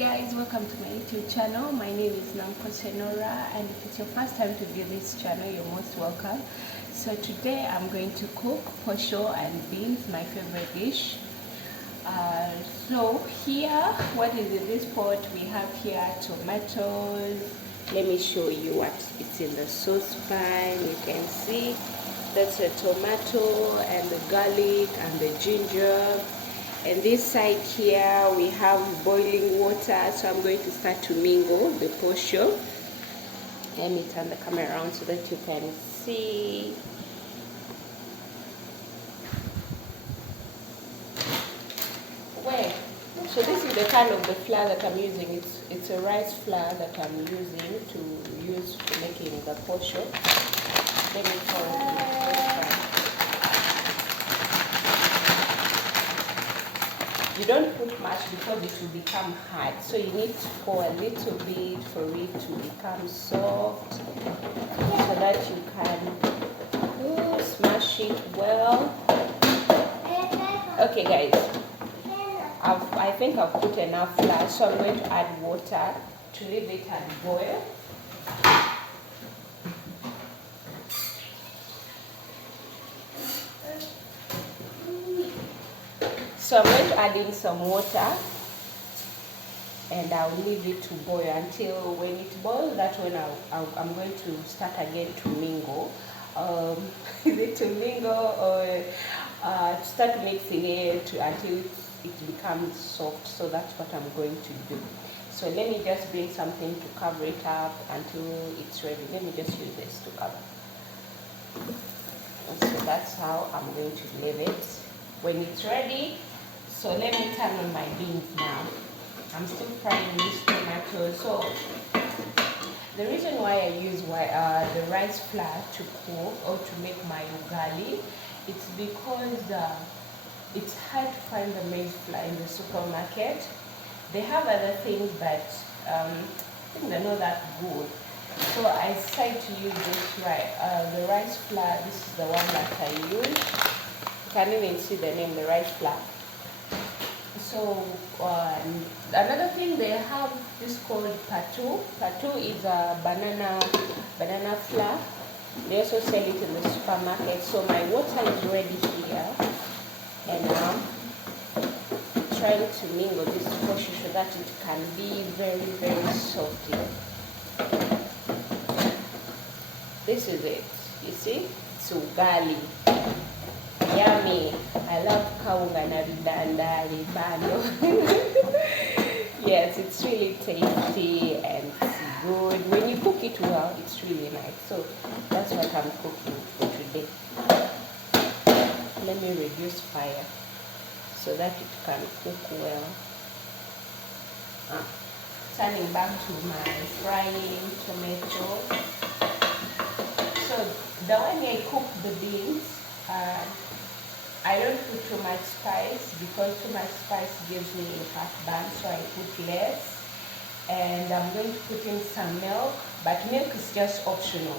guys, welcome to my YouTube channel. My name is Namko Senora, and if it's your first time to view this channel, you're most welcome. So today I'm going to cook posho and beans, my favorite dish. So here, what is in this pot? We have here tomatoes. Let me show you what it's in the saucepan. You can see that's a tomato and the garlic and the ginger. And this side here we have boiling water, so I'm going to start to mingle the posho. Let me turn the camera around so that you can see. So this is the kind of the flour that I'm using. It's a rice flour that I'm using to use for making the posho. Let me pour it in the saucepan. You don't put much because it will become hard, so you need to pour a little bit for it to become soft, so that you can smash it well. Okay guys, I think I've put enough flour, so I'm going to add water to leave it and boil. So I'm going to add in some water and I'll leave it to boil until when it boils. That's when I'm going to start again to mingle. Is it to mingle or to start mixing it until it becomes soft? So that's what I'm going to do. So let me just bring something to cover it up until it's ready. Let me just use this to cover. So that's how I'm going to leave it when it's ready. So let me turn on my beans now. I'm still frying these tomatoes. So the reason why I use the rice flour to cook or to make my ugali, it's because it's hard to find the maize flour in the supermarket. They have other things, but I think they're not that good. So I decided to use the rice flour. This is the one that I use. You can even see the name, the rice flour. So another thing, they have this called patu. Patu is a banana flour. They also sell it in the supermarket. So my water is ready here, and I'm trying to mingle this posho so that it can be very, very soft. This is it. You see, it's ugali. Yummy. I love kaunga na vidandari bando. Yes, it's really tasty and it's good. When you cook it well, it's really nice. So that's what I'm cooking for today. Let me reduce fire so that it can cook well. Turning back to my frying tomato. So the way I cook the beans, I don't put too much spice because too much spice gives me a heartburn, so I put less. And I'm going to put in some milk, but milk is just optional.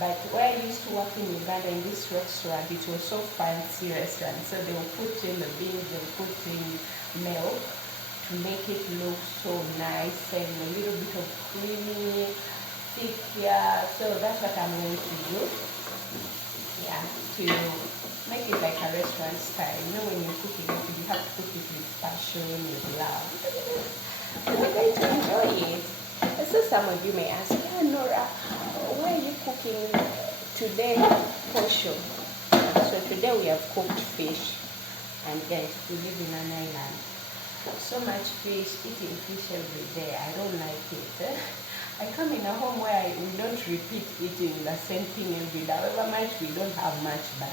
But where I used to work in Uganda in this restaurant, it was so fancy restaurant, so they will put in the beans, they'll put in milk to make it look so nice and a little bit of creamy, thick here. So that's what I'm going to do. Yeah, to make it like a restaurant style. You know, when you're cooking it, you have to cook it with passion, with love. And we're going to enjoy it. So some of you may ask, yeah, Nora, why are you cooking today posho? So today we have cooked fish. And guys, we live in an island. So much fish, eating fish every day, I don't like it. I come in a home where we don't repeat eating the same thing every day. However much we don't have much, but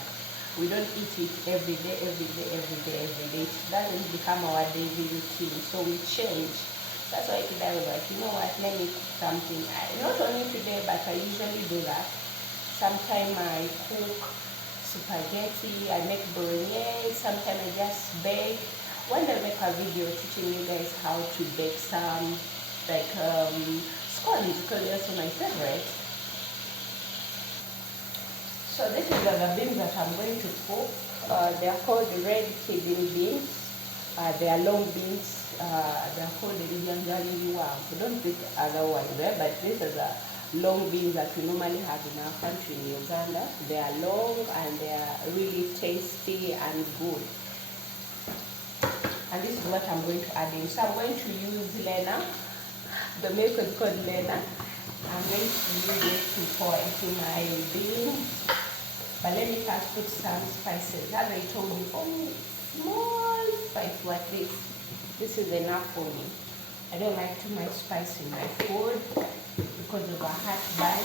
we don't eat it every day. It doesn't become our daily routine, so we change. That's why today I was like, you know what, let me cook something. Not only today, but I usually do that. Sometimes I cook spaghetti, I make bolognese, sometimes I just bake. When I make a video teaching you guys how to bake some, like scones, because they're also my favorite. So this is the beans that I'm going to cook. They are called red kidney beans. They are long beans. they're called the Janjali Wang. We don't pick otherwise, right? But these are the long beans that we normally have in our country in Uganda. They are long and they are really tasty and good. And this is what I'm going to add in. So I'm going to use Lena. The milk is called Lena. I'm going to use it to pour into my beans. But let me first put some spices. As I told you, only small spice like this. This is enough for me. I don't like too much spice in my food because of a heartburn.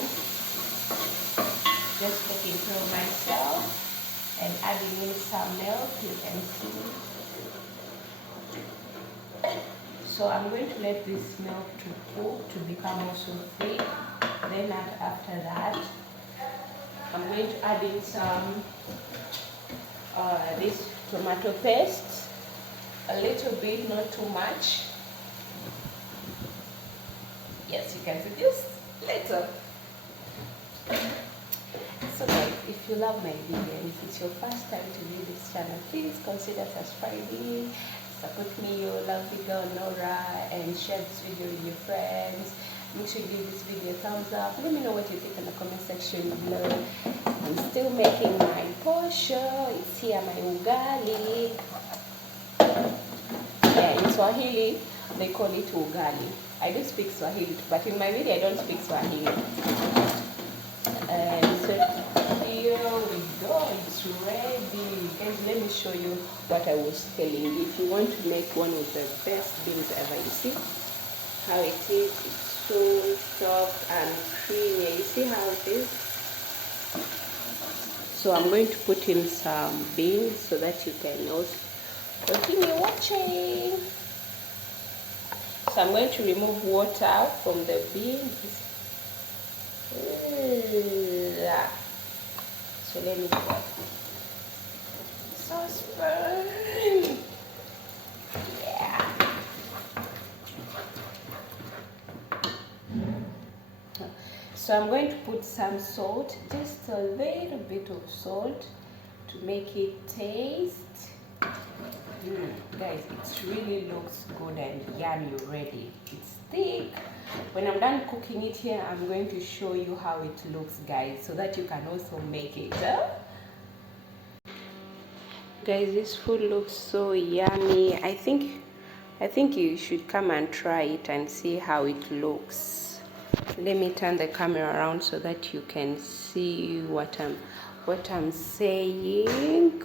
Just taking care of myself and adding in some milk, you can see. So I'm going to let this milk to cook to become also thick. Then after that, I'm going to add in some this tomato paste, a little bit, not too much. Yes, you can see this little. So guys, if you love my video and if it's your first time to view this channel, please consider subscribing. Support me, your lovely girl Nora, and share this video with your friends. Make sure you give this video a thumbs up. Let me know what you think in the comment section below. I'm still making my posho. It's here, my ugali. Yeah, in Swahili, they call it ugali. I do speak Swahili, but in my video, I don't speak Swahili. And so here we go, it's ready. Guys, let me show you what I was telling you. If you want to make one of the best beans ever, you see how it is. It's so soft and creamy. You see how it is? So I'm going to put in some beans so that you can also continue watching. So I'm going to remove water from the beans. So let me put saucepan. Yeah. So I'm going to put some salt, just a little bit of salt to make it taste. Guys, it really looks good and yummy already. It's thick. When I'm done cooking it here, I'm going to show you how it looks, guys, so that you can also make it. Guys, this food looks so yummy. I think you should come and try it and see how it looks. Let me turn the camera around so that you can see what I'm saying.